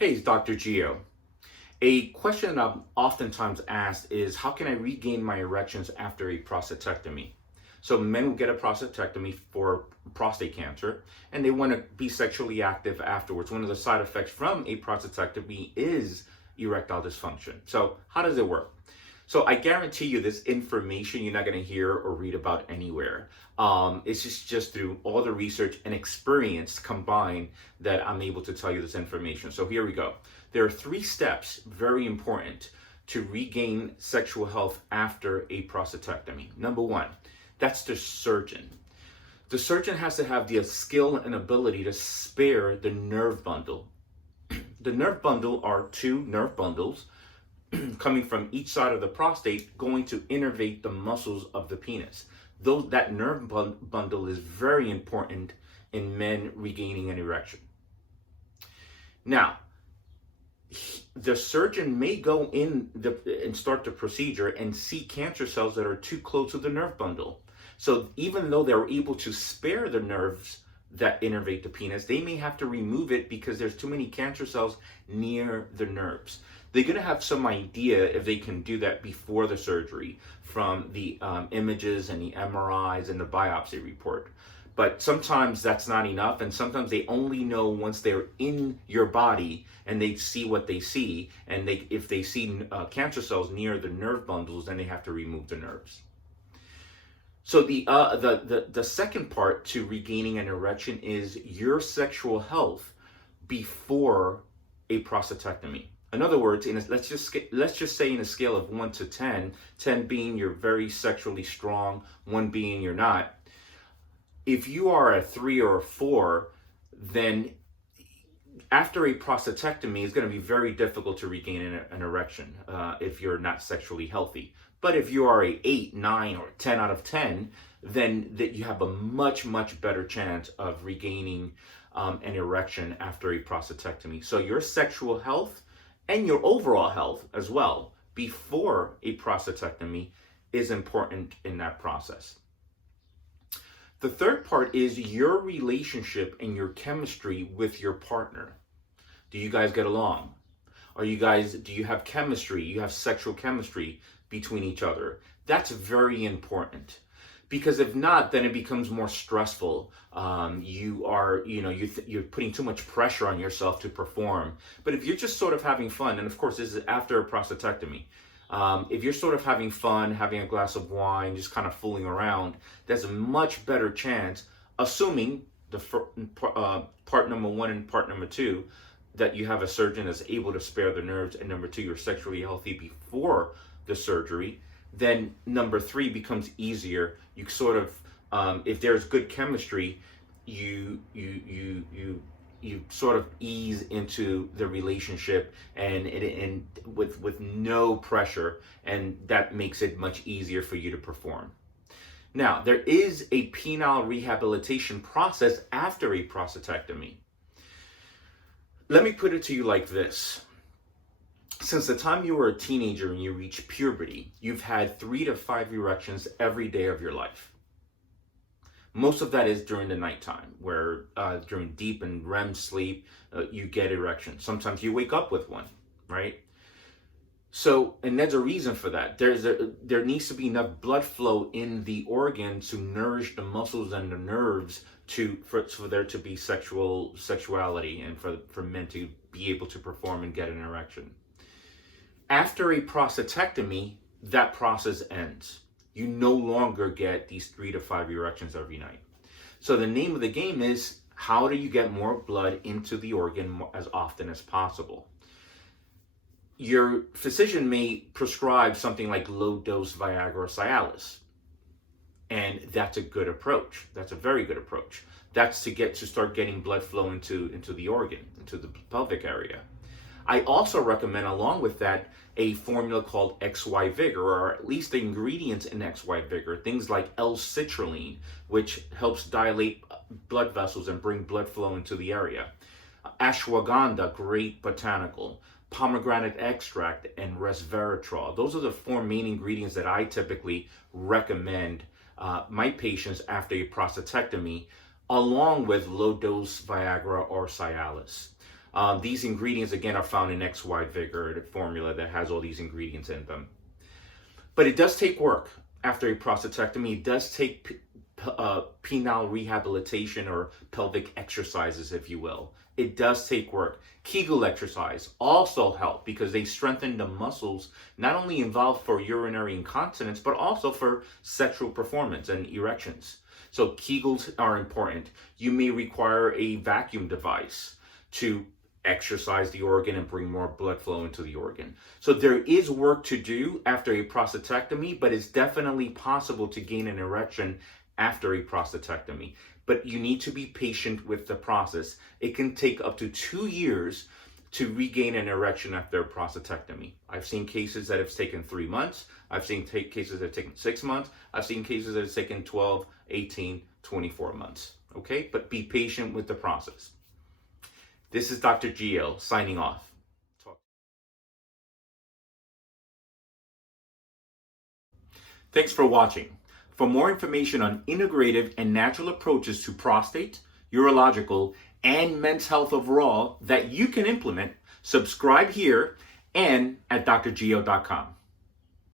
Hey, it's Dr. Gio. A question that I'm oftentimes asked is how can I regain my erections after a prostatectomy? So men will get a prostatectomy for prostate cancer and they want to be sexually active afterwards. One of the side effects from a prostatectomy is erectile dysfunction. So how does it work? So I guarantee you this information you're not going to hear or read about anywhere. It's just through all the research and experience combined that I'm able to tell you this information. So here we go. There are 3 steps, very important, to regain sexual health after a prostatectomy. Number 1, that's the surgeon. The surgeon has to have the skill and ability to spare the nerve bundle. The nerve bundle are 2 nerve bundles coming from each side of the prostate going to innervate the muscles of the penis. That nerve bundle is very important in men regaining an erection. Now, the surgeon may go in and start the procedure and see cancer cells that are too close to the nerve bundle. So even though they're able to spare the nerves that innervate the penis, they may have to remove it because there's too many cancer cells near the nerves. They're going to have some idea if they can do that before the surgery from the images and the MRIs and the biopsy report. But sometimes that's not enough, and sometimes they only know once they're in your body and they see what they see, and if they see cancer cells near the nerve bundles, then they have to remove the nerves. So the second part to regaining an erection is your sexual health before a prostatectomy. In other words, let's just say in a scale of 1 to 10, 10 being you're very sexually strong, 1 being you're not. If you are a 3 or a 4, then after a prostatectomy, it's going to be very difficult to regain an erection if you're not sexually healthy. But if you are a 8, 9, or 10 out of 10, then that you have a much, much better chance of regaining an erection after a prostatectomy. So your sexual health and your overall health as well before a prostatectomy is important in that process. The third part is your relationship and your chemistry with your partner. Do you guys get along? Do you have chemistry? You have sexual chemistry between each other. That's very important. Because if not, then it becomes more stressful. You're putting too much pressure on yourself to perform. But if you're just sort of having fun, and of course this is after a prostatectomy, if you're sort of having fun, having a glass of wine, just kind of fooling around, there's a much better chance, assuming part number 1 and part number 2, that you have a surgeon that's able to spare the nerves, and number 2, you're sexually healthy before the surgery. Then number 3 becomes easier. You sort of, if there's good chemistry, you sort of ease into the relationship and with no pressure, and that makes it much easier for you to perform. Now, there is a penile rehabilitation process after a prostatectomy. Let me put it to you like this. Since the time you were a teenager and you reach puberty, you've had 3 to 5 erections every day of your life. Most of that is during the nighttime, where during deep and REM sleep, you get erections. Sometimes you wake up with one, right? So, and there's a reason for that. There needs to be enough blood flow in the organ to nourish the muscles and the nerves for there to be sexuality and for men to be able to perform and get an erection. After a prostatectomy, that process ends. You no longer get these 3 to 5 erections every night. So the name of the game is, how do you get more blood into the organ as often as possible? Your physician may prescribe something like low-dose Viagra or Cialis. And that's a good approach. That's a very good approach. That's to start getting blood flow into the organ, into the pelvic area. I also recommend, along with that, a formula called XY Vigor, or at least the ingredients in XY Vigor, things like L-citrulline, which helps dilate blood vessels and bring blood flow into the area. Ashwagandha, great botanical. Pomegranate extract and resveratrol. Those are the 4 main ingredients that I typically recommend my patients after a prostatectomy, along with low-dose Viagra or Cialis. These ingredients, again, are found in XY Vigor, the formula that has all these ingredients in them. But it does take work after a prostatectomy. It does take penile rehabilitation or pelvic exercises, if you will. It does take work. Kegel exercise also help because they strengthen the muscles not only involved for urinary incontinence, but also for sexual performance and erections. So Kegels are important. You may require a vacuum device to exercise the organ and bring more blood flow into the organ. So there is work to do after a prostatectomy, but it's definitely possible to gain an erection after a prostatectomy. But you need to be patient with the process. It can take up to 2 years to regain an erection after a prostatectomy. I've seen cases that have taken 3 months. I've seen cases that have taken 6 months. I've seen cases that have taken 12, 18, 24 months. Okay, but be patient with the process. This is Dr. Gio signing off. Thanks for watching. For more information on integrative and natural approaches to prostate, urological, and men's health overall that you can implement, subscribe here and at drgio.com.